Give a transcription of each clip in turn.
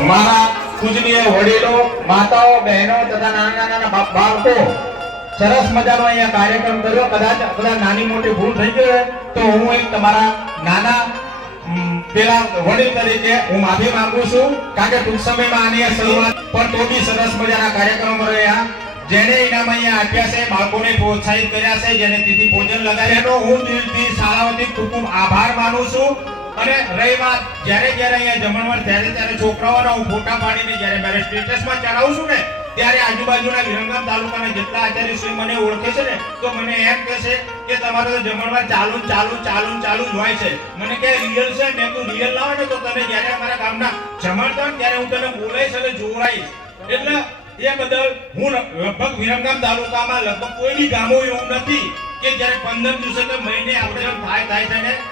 મારા પૂજનીય વડીલો, માતાઓ, બહેનો તથા નાના નાના બાળકો સરસ મજાનો અહીંયા કાર્યક્રમ કર્યો. કદાચ નાની મોટી ભૂલ થઈ ગઈ તો હું એક તમારા નાના પેલા વડીલ તરીકે હું માફી માંગુ છું, કારણ કે ટૂંક સમયમાં આની શરૂઆત પણ તો બી સરસ મજાના કાર્યક્રમો રહ્યા. જેને ઇનામ અહીંયા આપ્યા છે, બાળકોને પ્રોત્સાહિત કર્યા છે, જેને તિથિ ભોજન લગાવ્યા, એનો હું દિલથી શાળા વતી ખૂબ ખૂબ આભાર માનું છું. અને રહી વાત જ્યારે અહીંયા જમણવાર ત્યારે છોકરાઓના હું ફોટા પાડીને જ્યારે મારે સ્ટેટસમાં ચડાવું છું ને, ત્યારે આજુબાજુના વિરમગામ તાલુકાના જેટલા આચાર્યશ્રી મને ઓળખે છે ને, તો મને એમ કહે છે કે તમારો તો જમણવાર ચાલુ જ હોય છે. મને કે રિયલ છે? મેં તું રિયલ ના હોય ને તો તને જ્યારે અમારા ગામના જમણતા ત્યારે હું તને બોલાઈશ અને જોડાઈશ. એટલે એ બદલ હું લગભગ વિરમગામ તાલુકામાં લગભગ કોઈ બી ગામો એવું નથી કે જ્યારે 15 દિવસે કે મહિને આપણે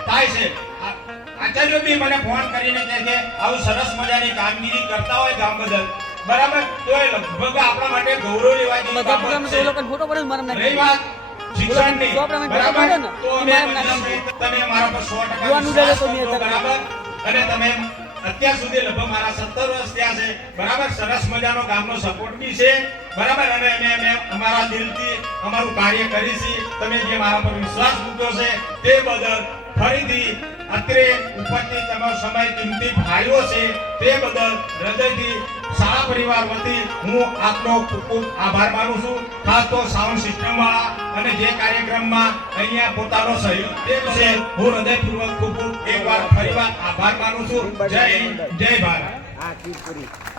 થાય છે. આચાર્યો બી મને ફોન કરીને કહે કે આવું સરસ મજાની કામગીરી કરતા હોય ગામ બદલ, બરાબર, તો એ લગભગ આપણા માટે ગૌરવ લેવા જેવી બાબત છે. રહી વાત શિક્ષણની, બરાબર, તો અમે તમે મારા પર 100% બરાબર. અને તમે અત્યાર સુધી લગભગ મારા 17 વર્ષ થયા છે, બરાબર. સરસ મજાનો ગામનો સપોર્ટ બી છે, બરાબર. અને અમે અમારા દિલથી અમારું કાર્ય કરીશું. તમે જે મારા પર વિશ્વાસ મૂક્યો છે તે બદલ ફરીથી અત્રે ઉપરથી તમારો સમય કિંમતી ફાળવ્યો છે તે બદલ હૃદયથી શાળા પરિવાર વતી હું આપનો ખૂબ ખૂબ આભાર માનું છું. ખાસ તો સાઉન્ડ સિસ્ટમ વાળા અને જે કાર્યક્રમમાં અહીંયા પોતાનો સહયોગ તે છે, હું હૃદયપૂર્વક ખૂબ ખૂબ એકવાર ફરીવાર આભાર માનું છું. જય ભારત.